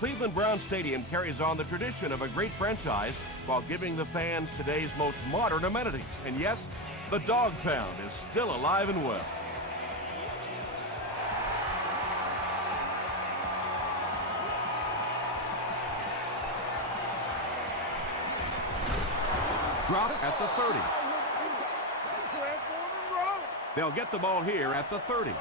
Cleveland Browns Stadium carries on the tradition of a great franchise while giving the fans today's most modern amenities. And yes, the Dog Pound is still alive and well. Drop at the 30. They'll get the ball here at the 30.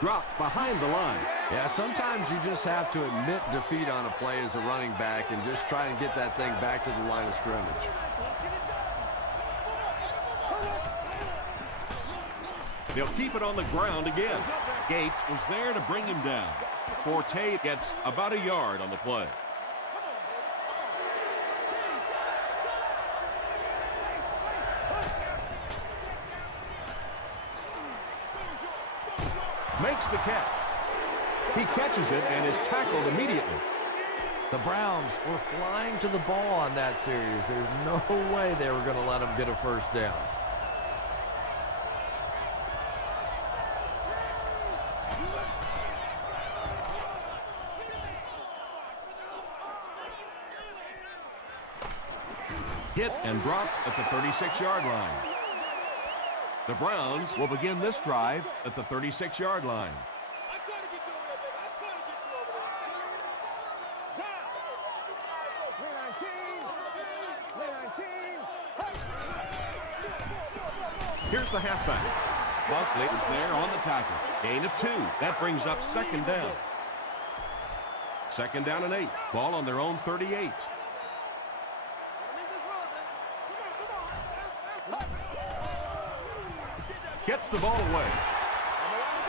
Dropped behind the line. Yeah, sometimes you just have to admit defeat on a play as a running back and just try and get that thing back to the line of scrimmage. They'll keep it on the ground again. Gates was there to bring him down. Forte gets about a yard on the play. Makes the catch. He catches it and is tackled immediately. The Browns were flying to the ball on that series. There's no way they were going to let them get a first down. Hit and dropped at the 36-yard line. The Browns will begin this drive at the 36-yard line. Here's the halfback. Buckley is there on the tackle. Gain of 2. That brings up second down. Second down and 8. Ball on their own 38. Gets the ball away.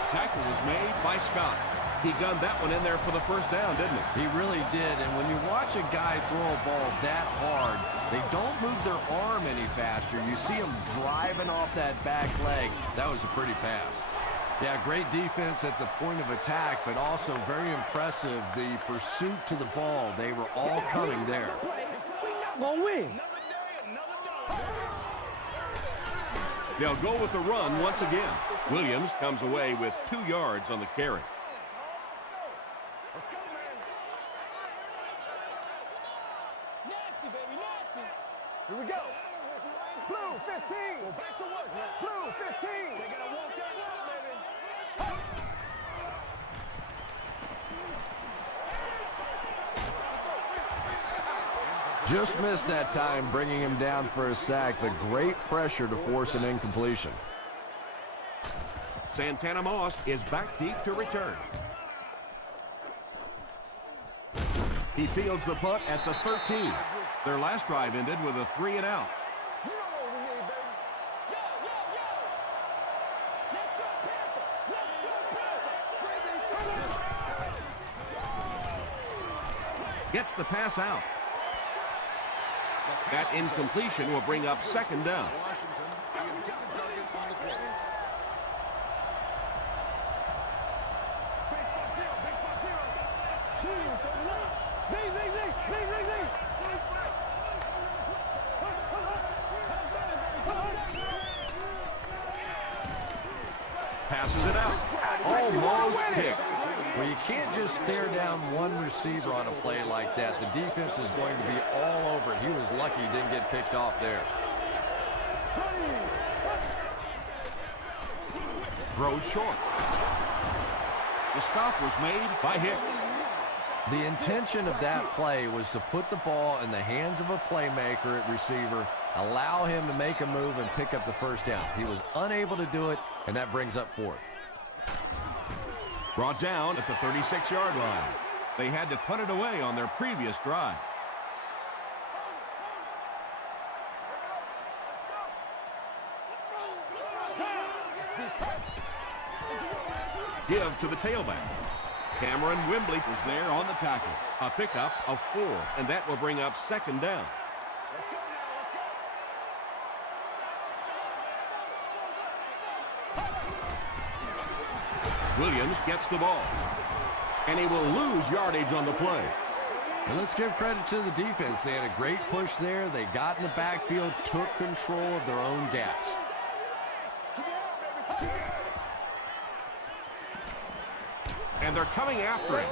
Tackle was made by Scott. He gunned that one in there for the first down, didn't he? He really did, and when you watch a guy throw a ball that hard, they don't move their arm any faster. You see them driving off that back leg. That was a pretty pass. Yeah, great defense at the point of attack, but also very impressive, the pursuit to the ball. They were all coming there. Gonna win. They'll go with the run once again. Williams comes away with 2 yards on the carry. Let's go, man. Nasty, baby, nasty. Here we go. Blue 15. Go back to work, man. Blue 15. They gotta walk that road, baby. Just missed that time, bringing him down for a sack, but great pressure to force an incompletion. Santana Moss is back deep to return. He fields the punt at the 13. Their last drive ended with a 3 and out. You know what we need, baby. Yo, yo, yo. Let's go, Panther. Let's go, Panther. Gets the pass out. That incompletion will bring up second down. Passes it out. Almost picked. Well, you can't just stare down one receiver on a play like that. The defense is going to be all over it. He was lucky he didn't get picked off there. Throws short. The stop was made by Hicks. The intention of that play was to put the ball in the hands of a playmaker at receiver, allow him to make a move and pick up the first down. He was unable to do it, and that brings up fourth. Brought down at the 36-yard line. They had to punt it away on their previous drive. Give to the tailback. Cameron Wembley was there on the tackle. A pickup of 4, and that will bring up second down. Let's go now, let's go. Williams gets the ball. And he will lose yardage on the play. And let's give credit to the defense. They had a great push there. They got in the backfield, took control of their own gaps. And they're coming after it.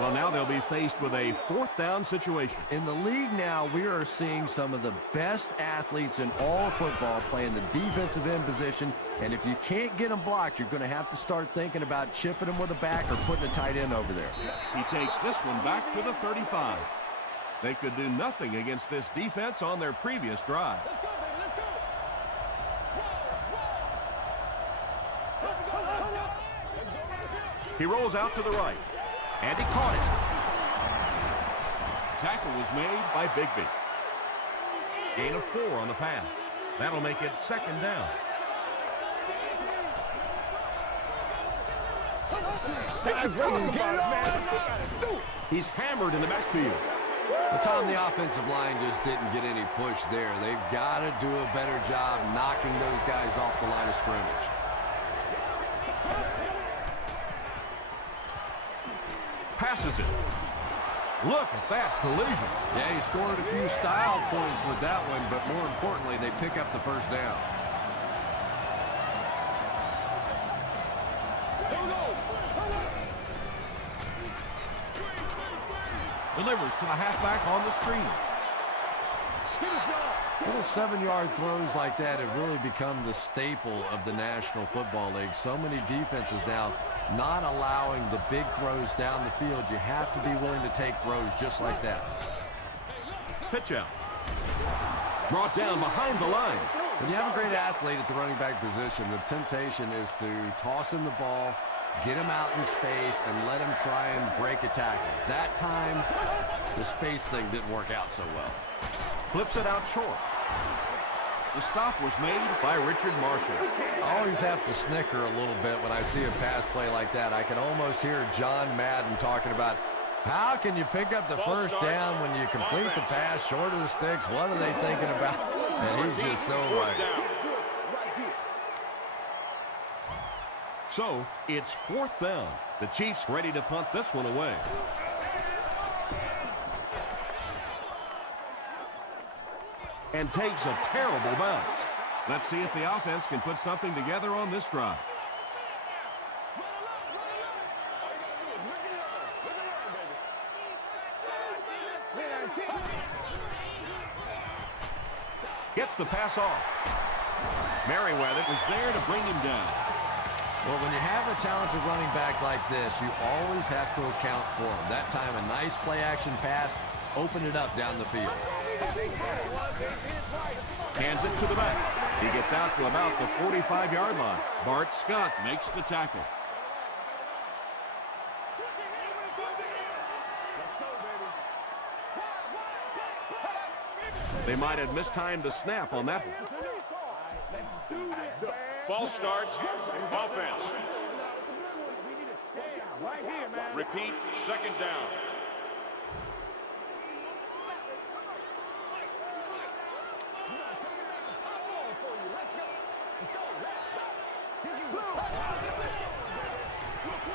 Well, now they'll be faced with a 4th down situation. In the league now, we are seeing some of the best athletes in all of football playing the defensive end position. And if you can't get them blocked, you're going to have to start thinking about chipping them with a back or putting a tight end over there. He takes this one back to the 35. They could do nothing against this defense on their previous drive. He rolls out to the right, and he caught it. Tackle was made by Bigby. Gain of 4 on the pass. That'll make it 2nd down. He's hammered in the backfield. But Tom, the offensive line just didn't get any push there. They've got to do a better job knocking those guys off the line of scrimmage. Passes it. Look at that collision. Yeah, he scored a few style points with that one, but more importantly, they pick up the first down. Delivers to the halfback on the screen. Little 7-yard throws like that have really become the staple of the National Football League. So many defenses now not allowing the big throws down the field. You have to be willing to take throws just like that. Pitch out. Brought down behind the lines. When you have a great athlete at the running back position, the temptation is to toss him the ball, get him out in space, and let him try and break a tackle. That time, the space thing didn't work out so well. Flips it out short. The stop was made by Richard Marshall. I always have to snicker a little bit when I see a pass play like that. I can almost hear John Madden talking about how can you pick up the first down when you complete the pass short of the sticks? What are they thinking about? And he's just so right. So, it's 4th down. The Chiefs ready to punt this one away. And takes a terrible bounce. Let's see if the offense can put something together on this drive. Gets the pass off. Merriweather was there to bring him down. Well, when you have a talented running back like this, you always have to account for him. That time, a nice play-action pass opened it up down the field. Hands it to the back. He gets out to about the 45-yard line. Bart Scott makes the tackle. They might have mistimed the snap on that one. False start, offense. Repeat, 2nd down.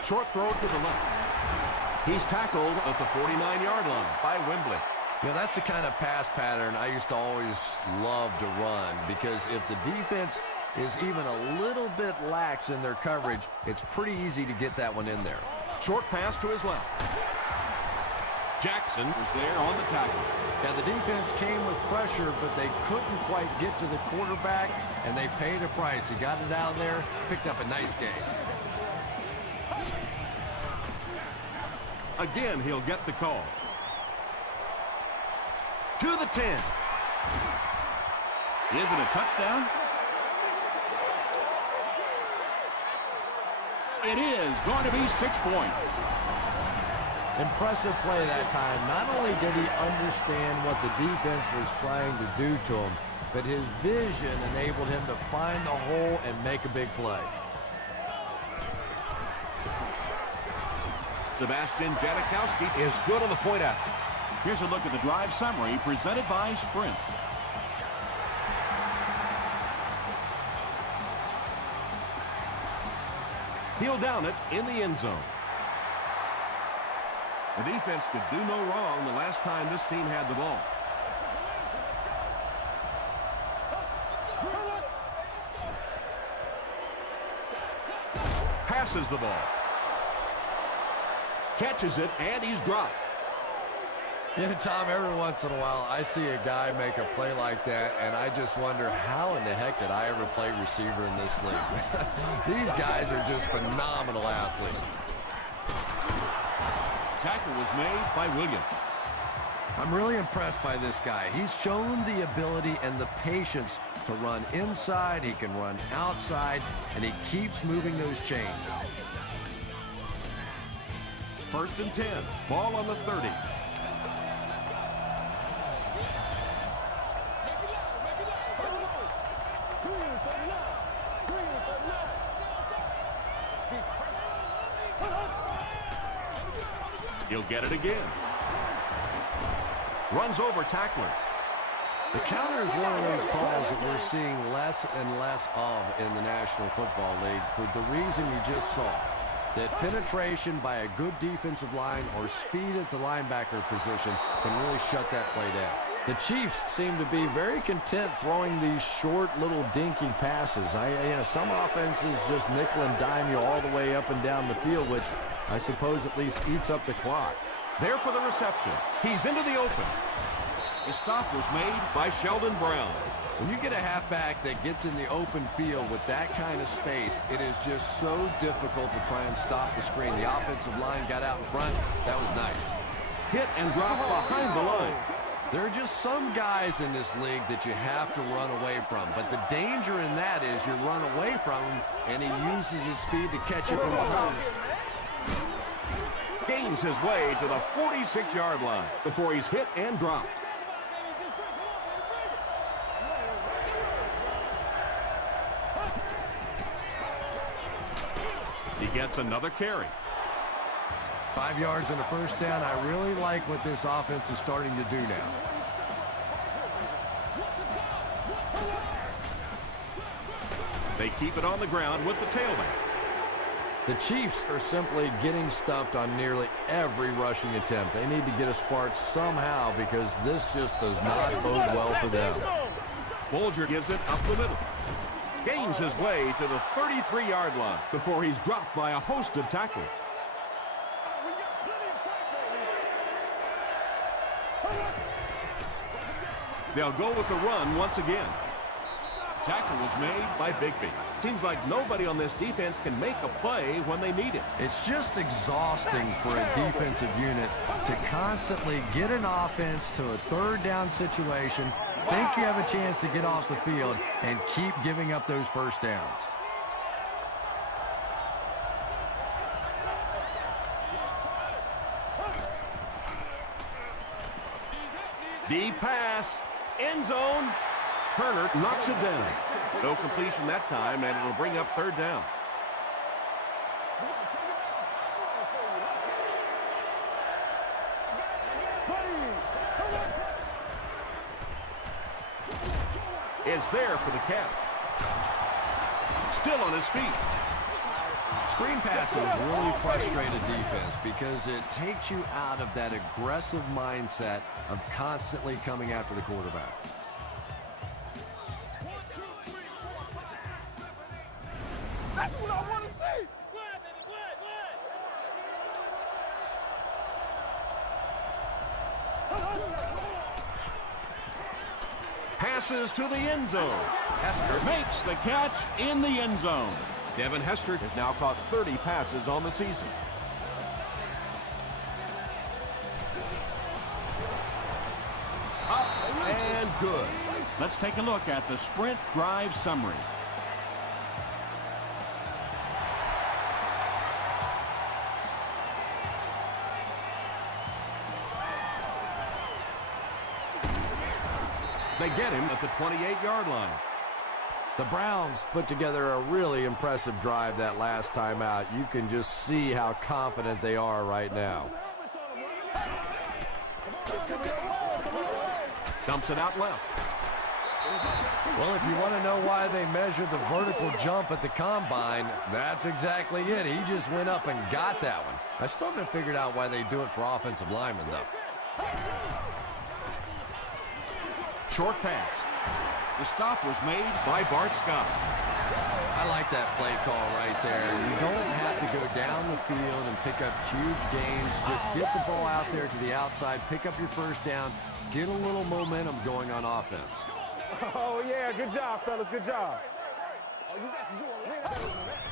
Short throw to the left. He's tackled at the 49-yard line by Wembley. Yeah, that's the kind of pass pattern I used to always love to run, because if the defense is even a little bit lax in their coverage, it's pretty easy to get that one in there. Short pass to his left. Jackson was there on the tackle. Yeah, the defense came with pressure, but they couldn't quite get to the quarterback, and they paid a price. He got it out there, picked up a nice gain. Again, he'll get the call. To the 10. Is it a touchdown? It is going to be 6 points. Impressive play that time. Not only did he understand what the defense was trying to do to him, but his vision enabled him to find the hole and make a big play. Sebastian Janikowski is good on the point out. Here's a look at the drive summary presented by Sprint. He'll down it in the end zone. The defense could do no wrong the last time this team had the ball. Passes the ball. Catches it, and he's dropped. Yeah, Tom, every once in a while, I see a guy make a play like that, and I just wonder, how in the heck did I ever play receiver in this league? These guys are just phenomenal athletes. Tackle was made by Williams. I'm really impressed by this guy. He's shown the ability and the patience to run inside, he can run outside, and he keeps moving those chains. 1st and 10. Ball on the 30. He'll get it again. Runs over tackler. The counter is one of those calls that we're seeing less and less of in the National Football League for the reason you just saw. That penetration by a good defensive line or speed at the linebacker position can really shut that play down. The Chiefs seem to be very content throwing these short little dinky passes. Some offenses just nickel and dime you all the way up and down the field, which I suppose at least eats up the clock. There for the reception. He's into the open. The stop was made by Sheldon Brown. When you get a halfback that gets in the open field with that kind of space, it is just so difficult to try and stop the screen. The offensive line got out in front. That was nice. Hit and drop behind the line. There are just some guys in this league that you have to run away from. But the danger in that is you run away from him, and he uses his speed to catch you from behind. Gains his way to the 46-yard line before he's hit and dropped. He gets another carry. 5 yards and a first down. I really like what this offense is starting to do now. They keep it on the ground with the tailback. The Chiefs are simply getting stuffed on nearly every rushing attempt. They need to get a spark somehow because this just does not bode well for them. Bolger gives it up the middle. Gains his way to the 33-yard line before he's dropped by a host of tacklers. They'll go with the run once again. Tackle was made by Bigby. Seems like nobody on this defense can make a play when they need it. It's just exhausting for a defensive unit to constantly get an offense to a third down situation, think you have a chance to get off the field, and keep giving up those first downs. Deep pass, end zone. Turner knocks it down. No completion that time, and it'll bring up 3rd down. Is there for the catch. Still on his feet. Screen passes really frustrate a defense because it takes you out of that aggressive mindset of constantly coming after the quarterback. That's what I want to see. Passes to the end zone. Hester makes the catch in the end zone. Devin Hester has now caught 30 passes on the season. Up and good. Let's take a look at the sprint drive summary. They get him at the 28-yard line. The Browns put together a really impressive drive that last time out. You can just see how confident they are right now. Dumps it out left. Well, if you want to know why they measure the vertical jump at the combine, that's exactly it. He just went up and got that one. I still haven't figured out why they do it for offensive linemen, though. Short pass. The stop was made by Bart Scott. I like that play call right there. You don't have to go down the field and pick up huge gains. Just get the ball out there to the outside, pick up your first down, get a little momentum going on offense. Oh, yeah, good job, fellas, good job. Oh, you got to do a little better than that.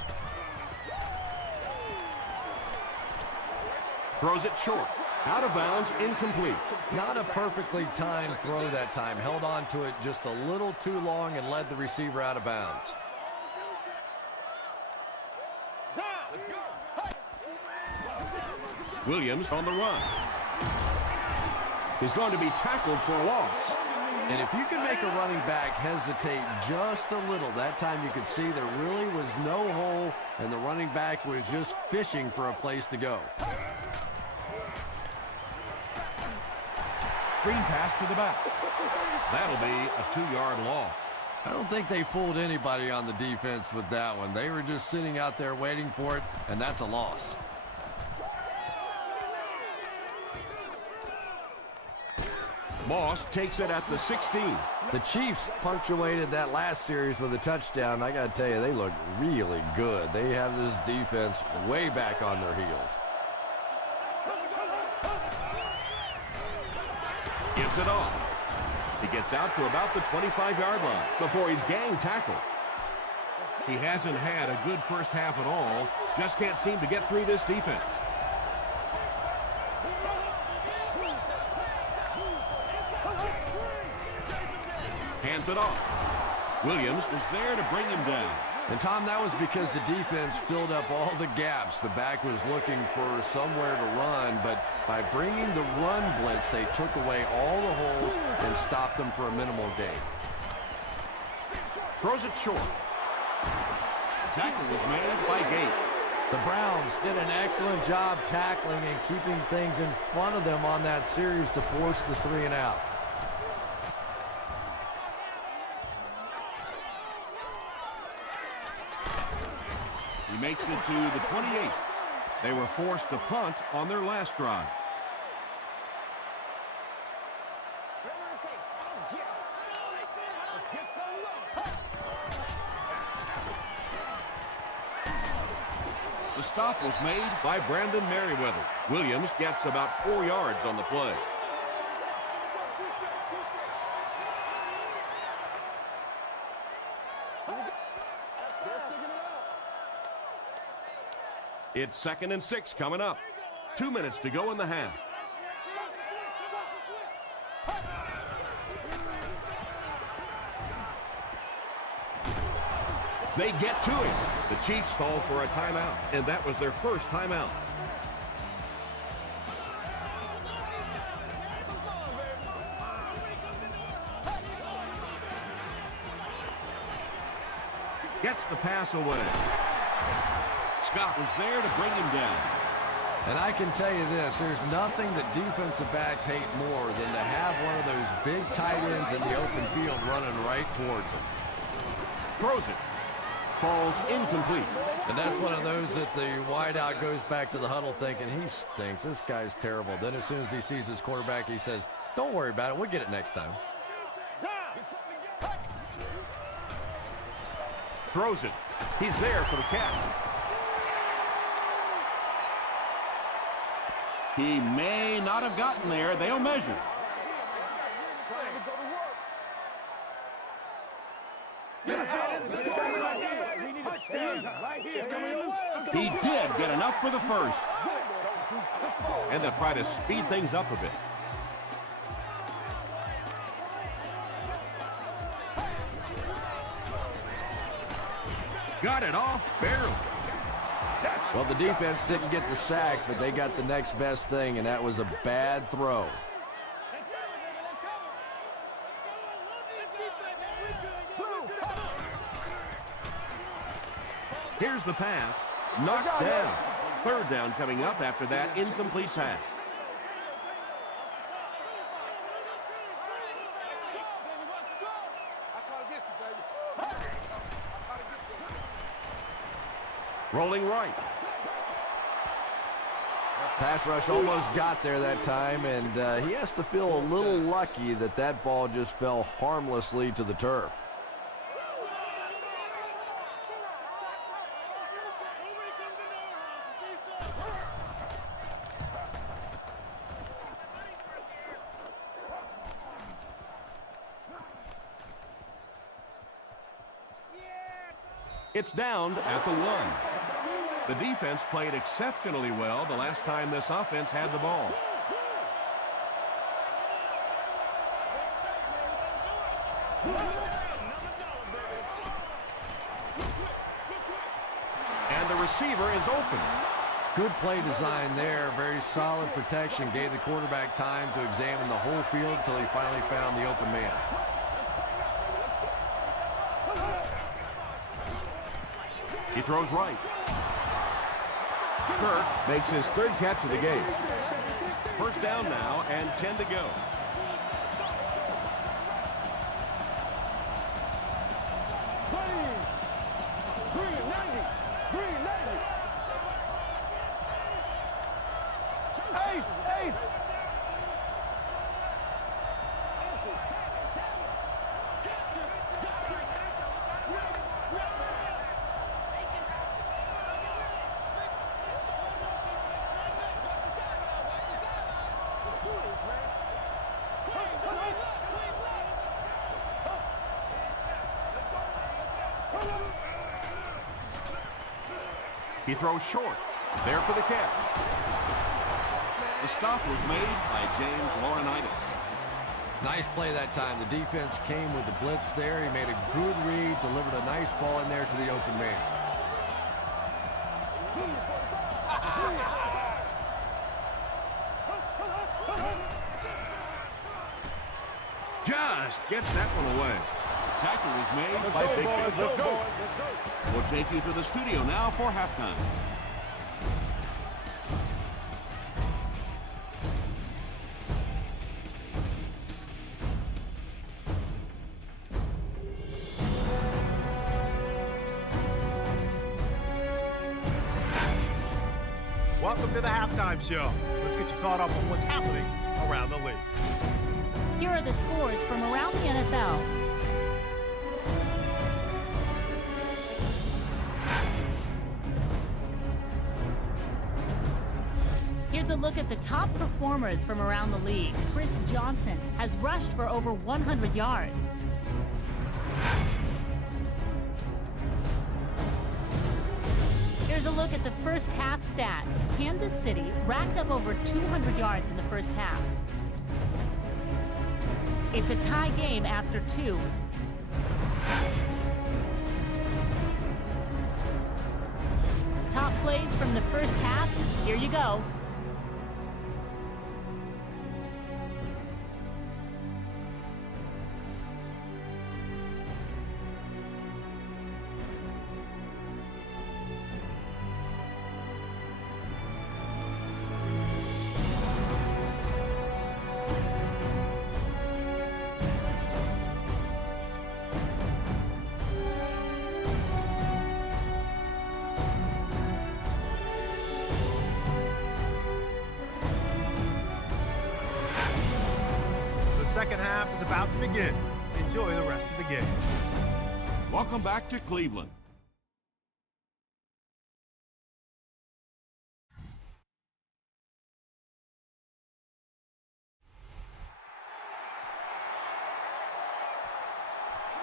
Throws it short. Out of bounds, incomplete. Not a perfectly timed throw that time. Held on to it just a little too long and led the receiver out of bounds. Let's go. Williams on the run. He's going to be tackled for a loss. And if you can make a running back hesitate just a little, that time you could see there really was no hole, and the running back was just fishing for a place to go. Screen pass to the back. That'll be a 2-yard loss. I don't think they fooled anybody on the defense with that one. They were just sitting out there waiting for it, and that's a loss. Moss takes it at the 16. The Chiefs punctuated that last series with a touchdown. I got to tell you, they look really good. They have this defense way back on their heels. Gives it off. He gets out to about the 25-yard line before he's gang tackled. He hasn't had a good first half at all. Just can't seem to get through this defense. Hands it off. Williams was there to bring him down. And, Tom, that was because the defense filled up all the gaps. The back was looking for somewhere to run, but by bringing the run blitz, they took away all the holes and stopped them for a minimal gain. Throws it short. Tackle was made by Gate. The Browns did an excellent job tackling and keeping things in front of them on that series to force the 3-and-out. He makes it to the 28. They were forced to punt on their last drive. Whatever it takes, I'll get it. Let's get some love. The stop was made by Brandon Merriweather. Williams gets about 4 yards on the play. It's 2nd and 6 coming up. 2 minutes to go in the half. They get to him. The Chiefs call for a timeout, and that was their first timeout. Gets the pass away. Scott was there to bring him down. And I can tell you this, there's nothing that defensive backs hate more than to have one of those big tight ends in the open field running right towards them. Throws it. Falls incomplete. And that's one of those that the wideout goes back to the huddle thinking, he stinks, this guy's terrible. Then as soon as he sees his quarterback, he says, don't worry about it, we'll get it next time. Throws it. He's there for the catch. He may not have gotten there. They'll measure. He did get enough for the first. And they'll try to speed things up a bit. Got it off barely. Well, the defense didn't get the sack, but they got the next best thing, and that was a bad throw. Here's the pass. Knocked down. 3rd down coming up after that incomplete pass. Rolling right. Pass rush almost got there that time, and he has to feel a little lucky that that ball just fell harmlessly to the turf. It's down at the 1. The defense played exceptionally well the last time this offense had the ball. And the receiver is open. Good play design there. Very solid protection. Gave the quarterback time to examine the whole field until he finally found the open man. He throws right. Kirk makes his 3rd catch of the game. First down now and 10 to go. Green 90. Green 90. Ace. He throws short. There for the catch. The stop was made by James Laurinaitis. Nice play that time. The defense came with the blitz there. He made a good read, delivered a nice ball in there to the open man. Just gets that one away. Tackle was made by Big Ben. Let's go. We'll take you to the studio now for halftime. Welcome to the halftime show. Let's get you caught up on what's happening around the league. Here are the scores from around the NFL. Here's a look at the top performers from around the league. Chris Johnson has rushed for over 100 yards. Here's a look at the first half stats. Kansas City racked up over 200 yards in the first half. It's a tie game after 2. Top plays from the first half. Here you go. The second half is about to begin. Enjoy the rest of the game. Welcome back to Cleveland.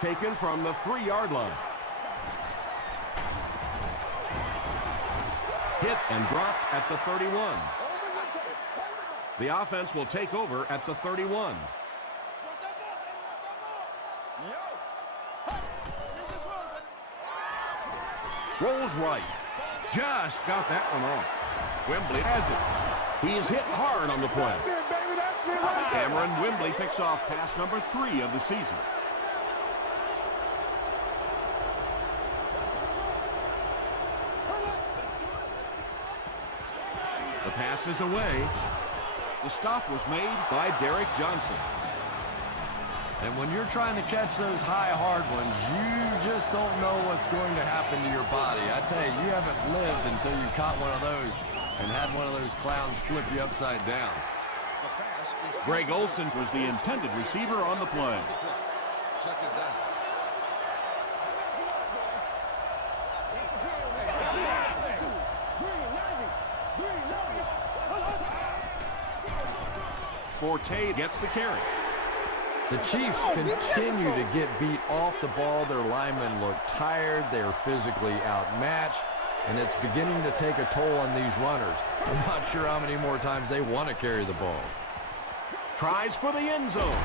Taken from the 3-yard line. Hit and dropped at the 31. The offense will take over at the 31. Rolls right. Just got that one off. Wembley has it. He is hit hard on the play. That's it, baby. That's it right there. Cameron Wembley picks off pass number 3 of the season. The pass is away. The stop was made by Derek Johnson. And when you're trying to catch those high, hard ones, you just don't know what's going to happen to your body. I tell you, you haven't lived until you caught one of those and had one of those clowns flip you upside down. Greg Olsen was the intended receiver on the play. Second down. 'Forte gets the carry. The Chiefs continue to get beat off the ball. Their linemen look tired. They're physically outmatched, and it's beginning to take a toll on these runners. I'm not sure how many more times they want to carry the ball. Tries for the end zone.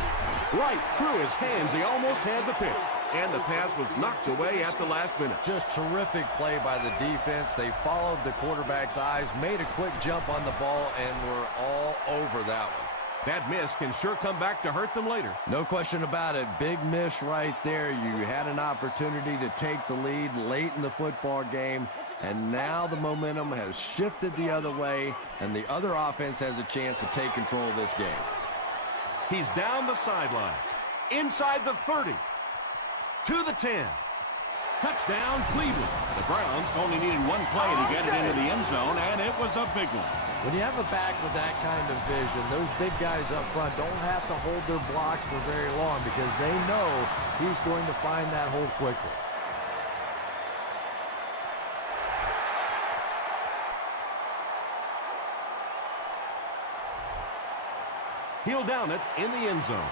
Right through his hands. He almost had the pick. And the pass was knocked away at the last minute. Just terrific play by the defense. They followed the quarterback's eyes, made a quick jump on the ball, and were all over that one. That miss can sure come back to hurt them later. No question about it. Big miss right there. You had an opportunity to take the lead late in the football game, and now the momentum has shifted the other way, and the other offense has a chance to take control of this game. He's down the sideline. Inside the 30. To the 10. Touchdown, Cleveland. The Browns only needed one play to get it into the end zone, and it was a big one. When you have a back with that kind of vision, those big guys up front don't have to hold their blocks for very long because they know he's going to find that hole quickly. He'll down it in the end zone.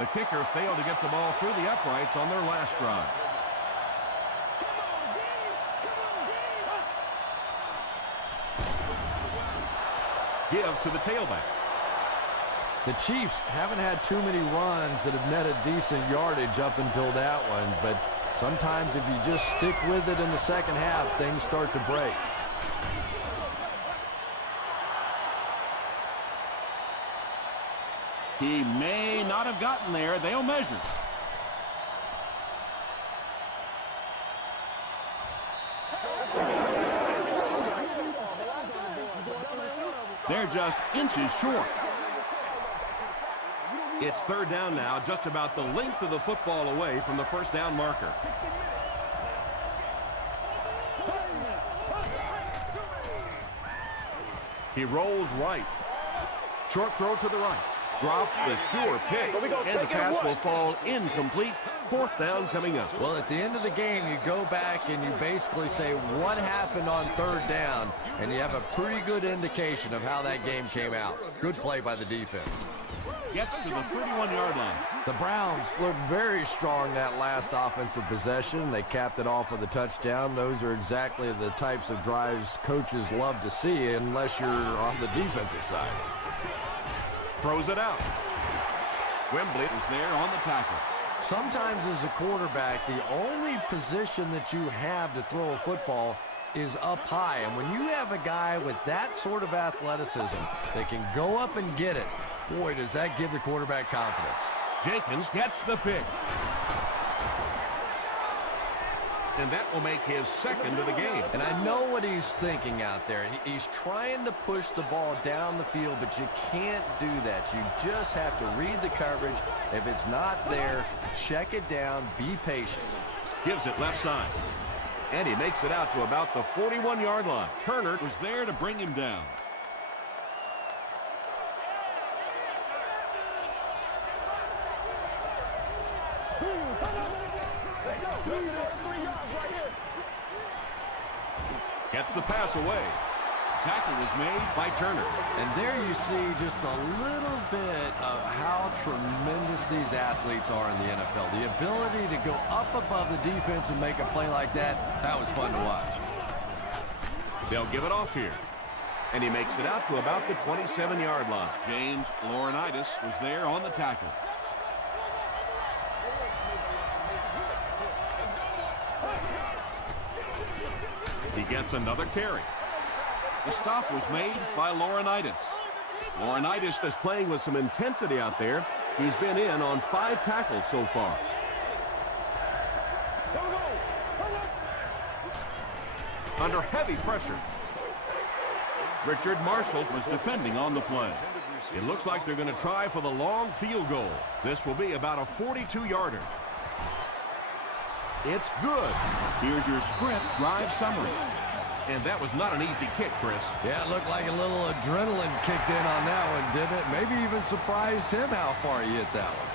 The kicker failed to get the ball through the uprights on their last drive. Give to the tailback. The Chiefs haven't had too many runs that have netted decent yardage up until that one, but sometimes if you just stick with it in the second half, things start to break. He may not have gotten there. They'll measure. They're just inches short. It's third down now, just about the length of the football away from the first down marker. He rolls right. Short throw to the right. Drops the sure pick, and the pass will fall incomplete. Fourth down coming up. Well, at the end of the game, you go back and you basically say what happened on third down, and you have a pretty good indication of how that game came out. Good play by the defense. Gets to the 31-yard line. The Browns looked very strong that last offensive possession. They capped it off with a touchdown. Those are exactly the types of drives coaches love to see unless you're on the defensive side. Throws it out. Wembley is there on the tackle. Sometimes as a quarterback, the only position that you have to throw a football is up high. And when you have a guy with that sort of athleticism that can go up and get it, boy, does that give the quarterback confidence. Jenkins gets the pick. And that will make his second of the game. And I know what he's thinking out there. He's trying to push the ball down the field, but you can't do that. You just have to read the coverage. If it's not there, check it down, be patient. Gives it left side. And he makes it out to about the 41-yard line. Turner was there to bring him down. Gets the pass away. Tackle was made by Turner. And there you see just a little bit of how tremendous these athletes are in the NFL. The ability to go up above the defense and make a play like that, that was fun to watch. They'll give it off here. And he makes it out to about the 27-yard line. James Laurinaitis was there on the tackle. He gets another carry. The stop was made by Laurinaitis. Laurinaitis is playing with some intensity out there. He's been in on 5 tackles so far. Under heavy pressure. Richard Marshall was defending on the play. It looks like they're going to try for the long field goal. This will be about a 42-yarder. It's good. Here's your sprint drive summary. And that was not an easy kick, Chris. Yeah, it looked like a little adrenaline kicked in on that one, didn't it? Maybe even surprised him how far he hit that one.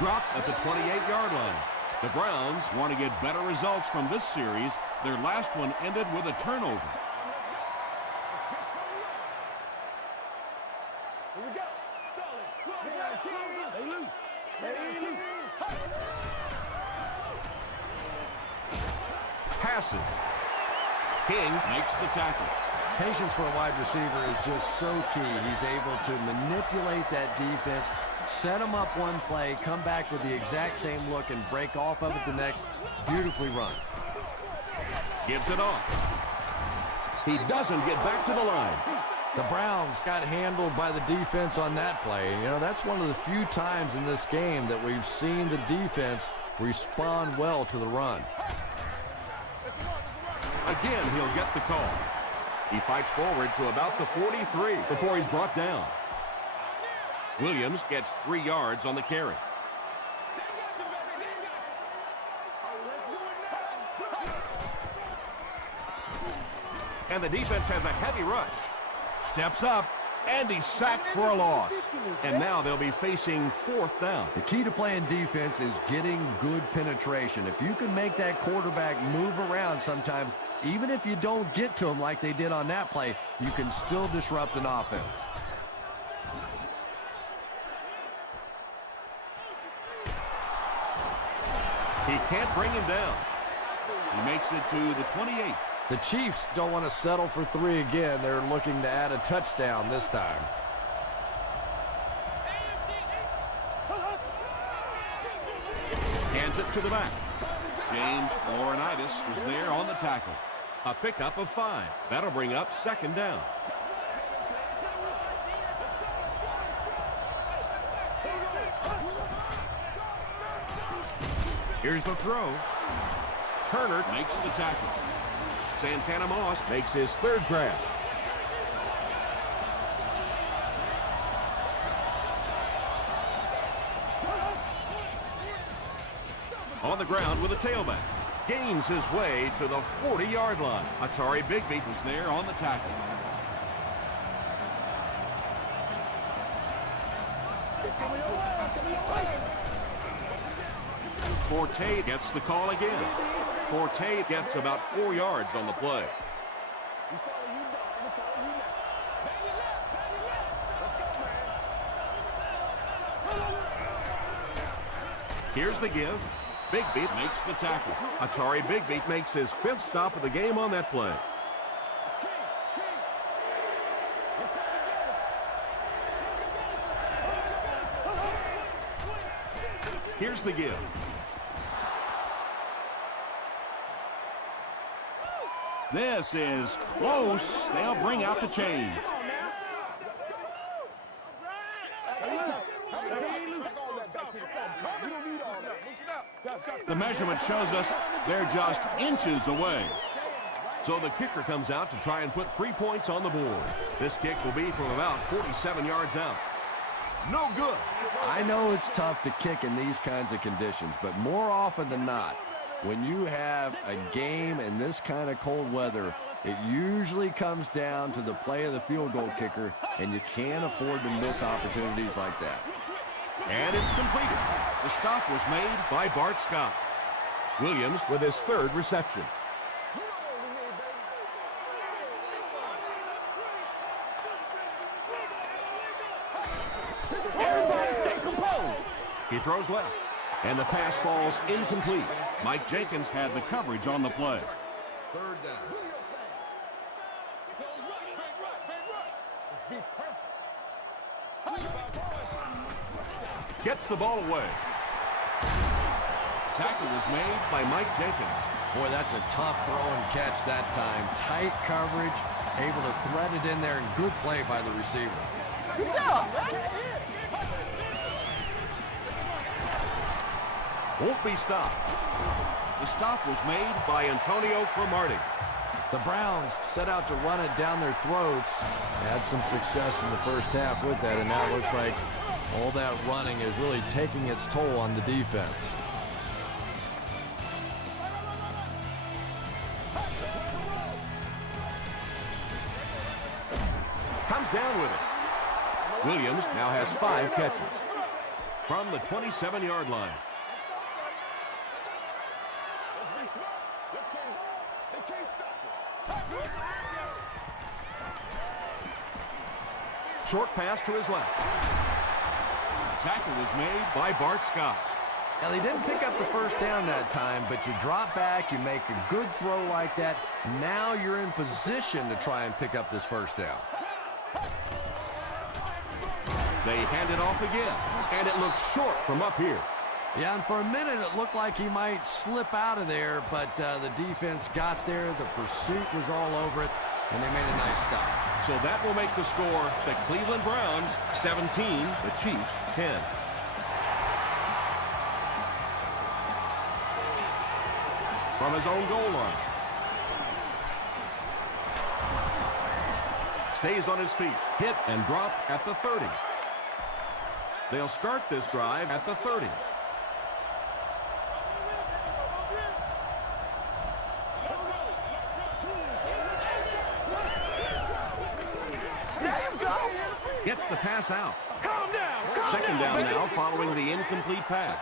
Dropped at the 28-yard line. The Browns want to get better results from this series. Their last one ended with a turnover. Here we go. Stay loose. Stay loose. Passes. King makes the tackle. Patience for a wide receiver is just so key. He's able to manipulate that defense, set them up one play, come back with the exact same look, and break off of it the next. Beautifully run. Gives it off. He doesn't get back to the line. The Browns got handled by the defense on that play. You know, that's one of the few times in this game that we've seen the defense respond well to the run. Again, he'll get the call. He fights forward to about the 43 before he's brought down. Williams gets 3 yards on the carry. And the defense has a heavy rush. Steps up, and he's sacked for a loss. And now they'll be facing 4th down. The key to playing defense is getting good penetration. If you can make that quarterback move around sometimes, even if you don't get to him like they did on that play, you can still disrupt an offense. He can't bring him down. He makes it to the 28. The Chiefs don't want to settle for 3 again. They're looking to add a touchdown this time. Hands it to the back. James Laurinaitis was there on the tackle. A pickup of 5. That'll bring up 2nd down. Here's the throw. Turner makes the tackle. Santana Moss makes his 3rd grab. On the ground with a tailback. Gains his way to the 40-yard line. Atari Bigbeat was there on the tackle. Forte gets the call again. Forte gets about 4 yards on the play. Here's the give. Bigbeat makes the tackle. Atari Bigbeat makes his 5th stop of the game on that play. Here's the give. This is close. They'll bring out the chains. The measurement shows us they're just inches away. So the kicker comes out to try and put 3 points on the board. This kick will be from about 47 yards out. No good. I know it's tough to kick in these kinds of conditions, but more often than not, when you have a game in this kind of cold weather, it usually comes down to the play of the field goal kicker, and you can't afford to miss opportunities like that. And it's completed. The stop was made by Bart Scott. Williams with his 3rd reception. Everybody stay composed. He throws left, and the pass falls incomplete. Mike Jenkins had the coverage on the play. 3rd down. Gets the ball away. Tackle was made by Mike Jenkins. Boy, that's a tough throw and catch that time. Tight coverage, able to thread it in there, and good play by the receiver. Good job, man. Won't be stopped. The stop was made by Antonio Cromartie. The Browns set out to run it down their throats. Had some success in the first half with that, and now it looks like all that running is really taking its toll on the defense. Comes down with it. Williams now has 5 catches. From the 27-yard line. Short pass to his left. Tackle was made by Bart Scott. Now, they didn't pick up the first down that time, but you drop back, you make a good throw like that. Now you're in position to try and pick up this first down. They hand it off again, and it looks short from up here. Yeah, and for a minute it looked like he might slip out of there, but the defense got there. The pursuit was all over it, and they made a nice stop. So that will make the score the Cleveland Browns 17, the Chiefs 10. From his own goal line. Stays on his feet. Hit and dropped at the 30. They'll start this drive at the 30. Gets the pass out. Second down now following the incomplete pass.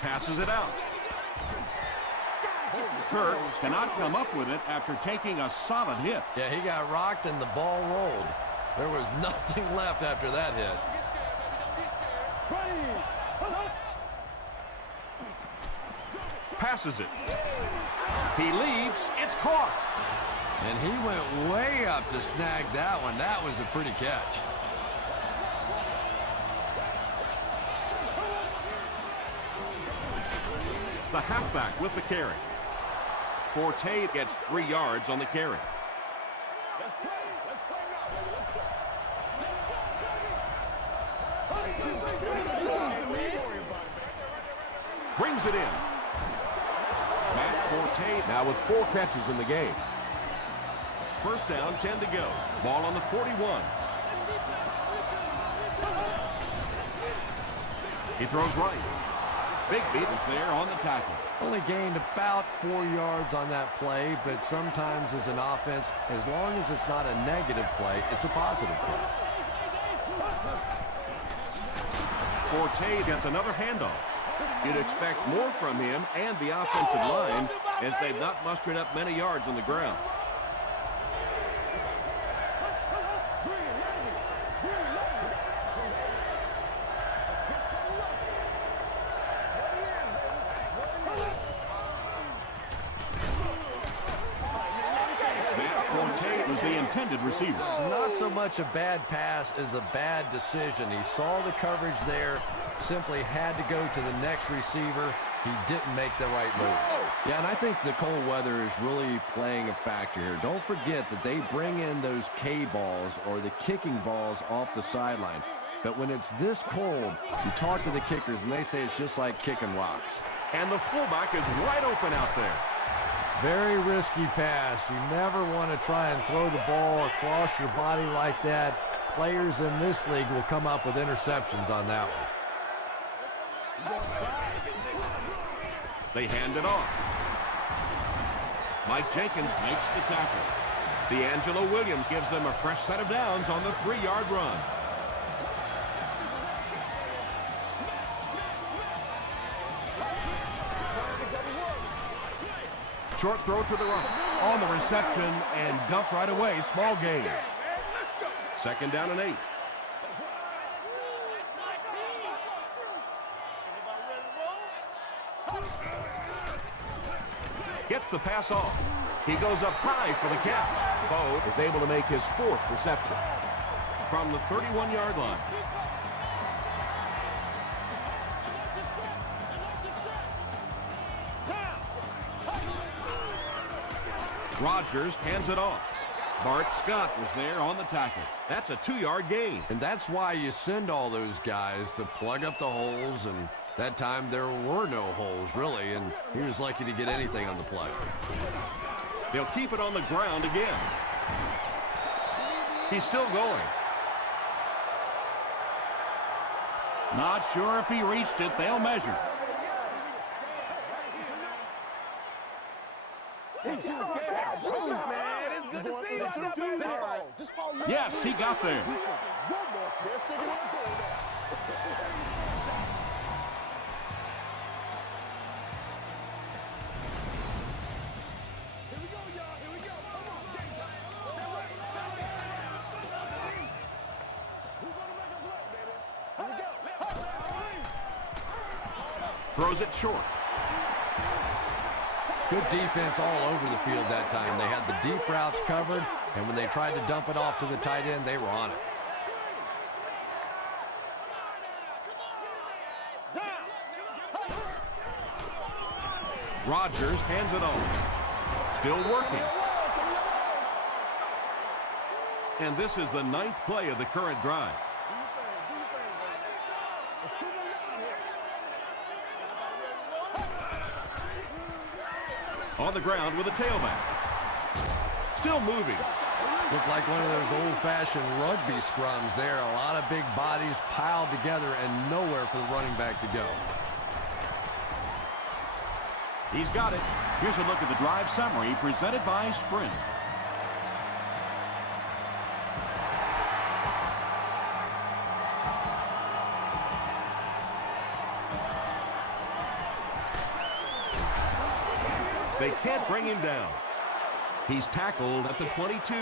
Passes it out. Kirk cannot come up with it after taking a solid hit. Yeah, he got rocked and the ball rolled. There was nothing left after that hit. Passes it. He leaves. It's caught. And he went way up to snag that one. That was a pretty catch. The halfback with the carry. Forte gets 3 yards on the carry. Brings it in. Matt Forte now with 4 catches in the game. First down, 10 to go. Ball on the 41. He throws right. Bigby is there on the tackle. Only gained about 4 yards on that play, but sometimes as an offense, as long as it's not a negative play, it's a positive play. Forte gets another handoff. You'd expect more from him and the offensive line as they've not mustered up many yards on the ground. Matt Forte was the intended receiver. Not so much a bad pass as a bad decision. He saw the coverage there, simply had to go to the next receiver. He didn't make the right move. Yeah, and I think the cold weather is really playing a factor here. Don't forget that they bring in those K balls or the kicking balls off the sideline. But when it's this cold, you talk to the kickers and they say it's just like kicking rocks. And the fullback is wide open out there. Very risky pass. You never want to try and throw the ball across your body like that. Players in this league will come up with interceptions on that one. They hand it off. Mike Jenkins makes the tackle. D'Angelo Williams gives them a fresh set of downs on the 3-yard run. Short throw to the right. On the reception and dumped right away. Small gain. Second down and 8. Gets the pass off. He goes up high for the catch. Bo is able to make his 4th reception. From the 31-yard line. Rodgers hands it off. Bart Scott was there on the tackle. That's a 2-yard gain. And that's why you send all those guys to plug up the holes, and that time there were no holes, really, and he was lucky to get anything on the play. They'll keep it on the ground again. He's still going. Not sure if he reached it. They'll measure. Yes, he got there. Throws it short. Good defense all over the field that time. They had the deep routes covered, and when they tried to dump it off to the tight end, they were on it. Rodgers hands it off. Still working. And this is the 9th play of the current drive. On the ground with a tailback. Still moving. Looked like one of those old-fashioned rugby scrums there. A lot of big bodies piled together and nowhere for the running back to go. He's got it. Here's a look at the drive summary presented by Sprint. They can't bring him down. He's tackled at the 22.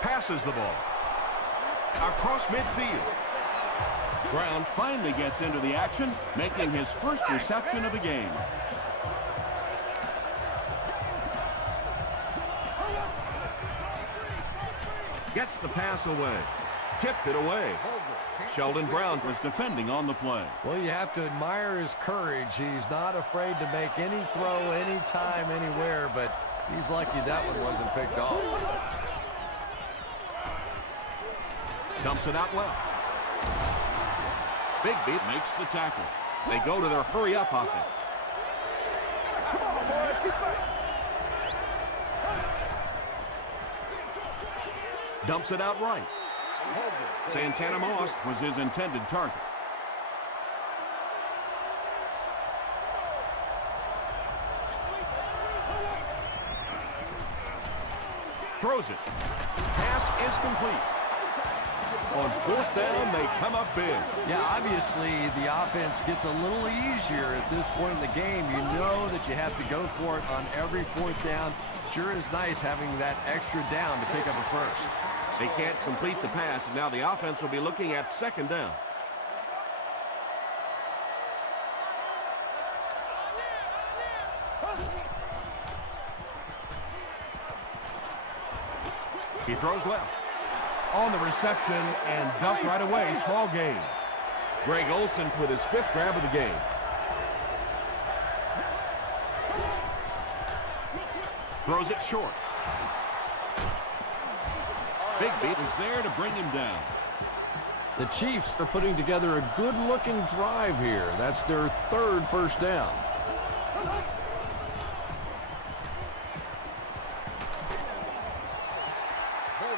Passes the ball across midfield. Brown finally gets into the action, making his first reception of the game. Gets the pass away. Tipped it away. Sheldon Brown was defending on the play. Well, you have to admire his courage. He's not afraid to make any throw, anytime, anywhere, but he's lucky that one wasn't picked off. Dumps it out left. Big Beat makes the tackle. They go to their hurry-up offense. Come on, boy. Keep fighting. Dumps it out right. Santana Moss was his intended target. Throws it. Pass is complete. On 4th down, they come up big. Yeah, obviously the offense gets a little easier at this point in the game. You know that you have to go for it on every 4th down. Sure is nice having that extra down to pick up a first. They can't complete the pass, and now the offense will be looking at 2nd down. He throws left. On the reception and dumped right away. Small gain. Greg Olsen with his 5th grab of the game. Throws it short. Big Beat is there to bring him down. The Chiefs are putting together a good-looking drive here. That's their 3rd first down.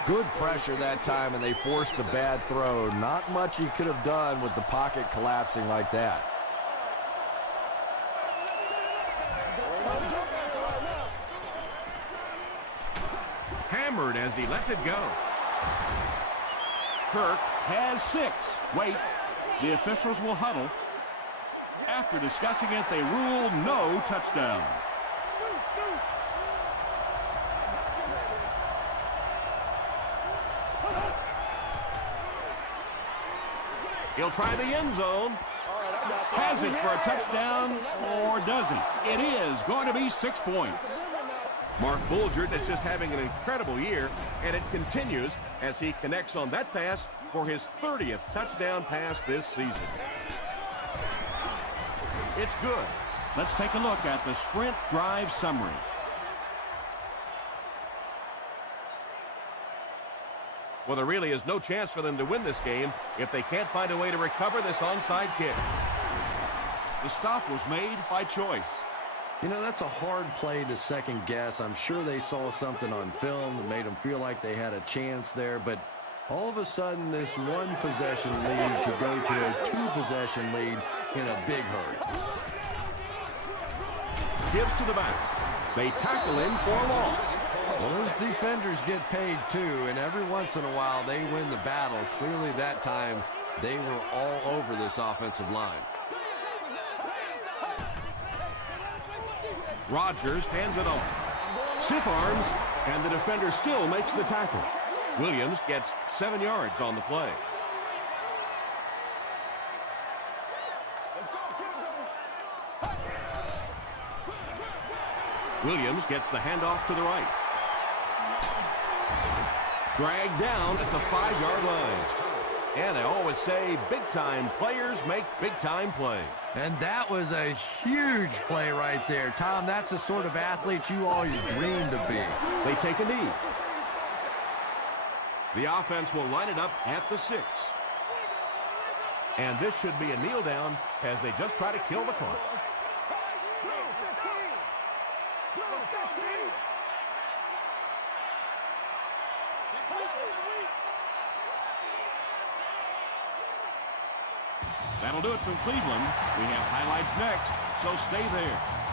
Good pressure that time, and they forced a bad throw. Not much he could have done with the pocket collapsing like that. Hammered as he lets it go. Kirk has 6. Wait, the officials will huddle. After discussing it, they rule no touchdown. He'll try the end zone. Has it for a touchdown, or does he? It is going to be 6 points. Mark Bulgert is just having an incredible year, and it continues as he connects on that pass for his 30th touchdown pass this season. It's good. Let's take a look at the sprint drive summary. Well, there really is no chance for them to win this game if they can't find a way to recover this onside kick. The stop was made by choice. You know, that's a hard play to second guess. I'm sure they saw something on film that made them feel like they had a chance there, but all of a sudden this one possession lead could go to a two-possession lead in a big hurry. Gives to the back. They tackle him for a loss. Well, those defenders get paid too, and every once in a while they win the battle. Clearly that time they were all over this offensive line. Rodgers hands it off. Stiff arms, and the defender still makes the tackle. Williams gets 7 yards on the play. Williams gets the handoff to the right. Dragged down at the 5-yard line. And I always say big-time players make big-time plays. And that was a huge play right there. Tom, that's the sort of athlete you always dreamed to be. They take a knee. The offense will line it up at the 6. And this should be a kneel down as they just try to kill the clock. That'll do it from Cleveland. We have highlights next, so stay there.